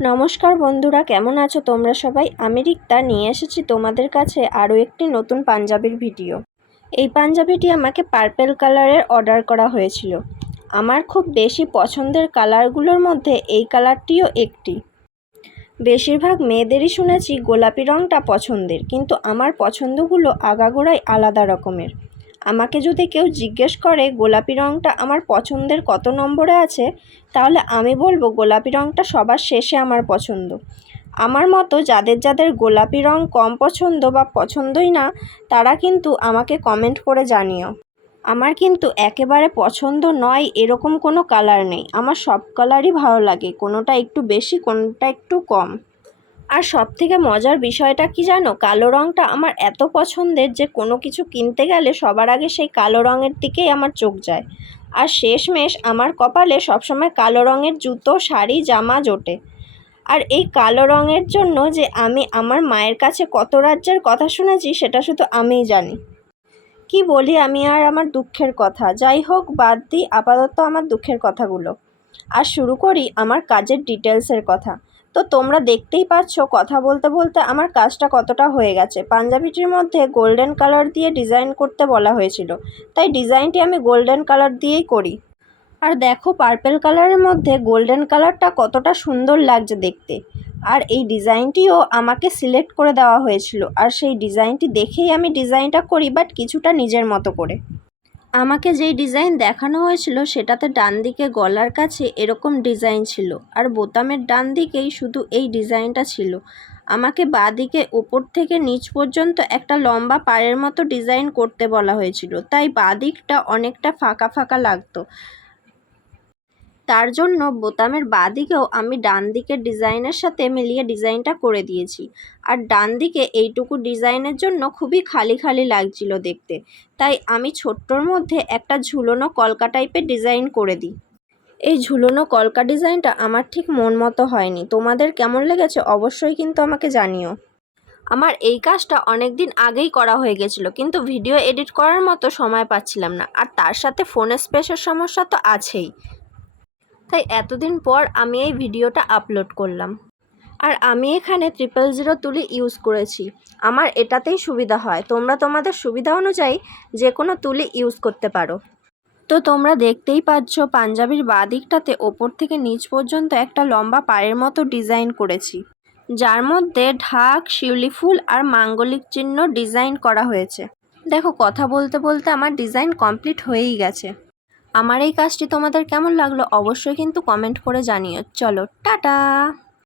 নমস্কার বন্ধুরা, কেমন আছো তোমরা সবাই? আমি রিক্তা নিয়ে এসেছি তোমাদের কাছে আরও একটি নতুন পাঞ্জাবির ভিডিও। এই পাঞ্জাবিটি আমাকে পার্পেল কালারের অর্ডার করা হয়েছিল। আমার খুব বেশি পছন্দের কালারগুলোর মধ্যে এই কালারটিও একটি। বেশিরভাগ মেয়েদেরই শুনেছি গোলাপি রঙটা পছন্দের, কিন্তু আমার পছন্দগুলো আগাগোড়াই আলাদা রকমের। আমাকে যদি কেউ জিজ্ঞেস করে গোলাপি রঙটা আমার পছন্দের কত নম্বরে আছে, তাহলে আমি বলবো গোলাপি রঙটা সবার শেষে আমার পছন্দ। আমার মতো যাদের যাদের গোলাপি রঙ কম পছন্দ বা পছন্দই না, তারা কিন্তু আমাকে কমেন্ট করে জানিও। আমার কিন্তু একেবারে পছন্দ নয় এরকম কোনো কালার নেই। আমার সব কালারই ভালো লাগে, কোনোটা একটু বেশি, কোনোটা একটু কম। আর সবথেকে মজার বিষয়টা কি জানো? কালো রঙটা আমার এত পছন্দের যে কোনো কিছু কিনতে গেলে সবার আগে সেই কালো রঙের দিকেই আমার চোখ যায়। আর শেষমেশ আমার কপালে সবসময় কালো রঙের জুতো, শাড়ি, জামা জোটে। আর এই কালো রঙের জন্য যে আমি আমার মায়ের কাছে কত রাজ্যের কথা শুনেছি সেটা শুধু আমিই জানি। কি বলি আমি আর আমার দুঃখের কথা, যাই হোক বাদ দিই আপাতত আমার দুঃখের কথাগুলো। আর শুরু করি আমার কাজের ডিটেলসের কথা। তো তোমরা দেখতেই পাচ্ছ কথা বলতে বলতে আমার কাজটা কতটা হয়ে গেছে। পাঞ্জাবিটির মধ্যে গোল্ডেন কালার দিয়ে ডিজাইন করতে বলা হয়েছিল, তাই ডিজাইনটি আমি গোল্ডেন কালার দিয়েই করি। আর দেখো পার্পেল কালারের মধ্যে গোল্ডেন কালারটা কতটা সুন্দর লাগছে দেখতে। আর এই ডিজাইনটিও আমাকে সিলেক্ট করে দেওয়া হয়েছিল, আর সেই ডিজাইনটি দেখেই আমি ডিজাইনটা করি, বাট কিছুটা নিজের মতো করে। আমাকে যেই ডিজাইন দেখানো হয়েছিল সেটাতে ডান দিকে গলার কাছে এরকম ডিজাইন ছিল, আর বোতামের ডান দিকেই শুধু এই ডিজাইনটা ছিল। আমাকে বাঁ দিকে ওপর থেকে নিচ পর্যন্ত একটা লম্বা পাড়ের মতো ডিজাইন করতে বলা হয়েছিল, তাই বাঁ দিকটা অনেকটা ফাঁকা ফাঁকা লাগতো। তার জন্য বোতামের বাঁ দিকেও আমি ডান দিকের ডিজাইনের সাথে মিলিয়ে ডিজাইনটা করে দিয়েছি। আর ডান দিকে এইটুকু ডিজাইনের জন্য খুবই খালি খালি লাগছিল দেখতে, তাই আমি ছোট্টর মধ্যে একটা ঝুলনো কলকা টাইপের ডিজাইন করে দিই। এই ঝুলনো কলকা ডিজাইনটা আমার ঠিক মন মতো হয়নি। তোমাদের কেমন লেগেছে অবশ্যই কিন্তু আমাকে জানিও। আমার এই কাজটা অনেক দিন আগেই করা হয়ে গেছিলো, কিন্তু ভিডিও এডিট করার মতো সময় পাচ্ছিলাম না, আর তার সাথে ফোনের স্পেসের সমস্যা তো আছেই। তাই এতদিন পর আমি এই ভিডিওটা আপলোড করলাম। আর আমি এখানে 000 তুলি ইউজ করেছি। আমার এটাতেই সুবিধা হয়, তোমরা তোমাদের সুবিধা অনুযায়ী যে কোনো তুলি ইউজ করতে পারো। তো তোমরা দেখতেই পাচ্ছ পাঞ্জাবির বাঁ দিকটাতে ওপর থেকে নিচ পর্যন্ত একটা লম্বা পাড়ের মতো ডিজাইন করেছি, যার মধ্যে ঢাক, শিউলি ফুল আর মাঙ্গলিক চিহ্ন ডিজাইন করা হয়েছে। দেখো কথা বলতে বলতে আমার ডিজাইন কমপ্লিট হয়েই গেছে। আমার এই কাজটি তোমাদের কেমন লাগলো অবশ্যই কিন্তু কমেন্ট করে জানিও। চলো টাটা।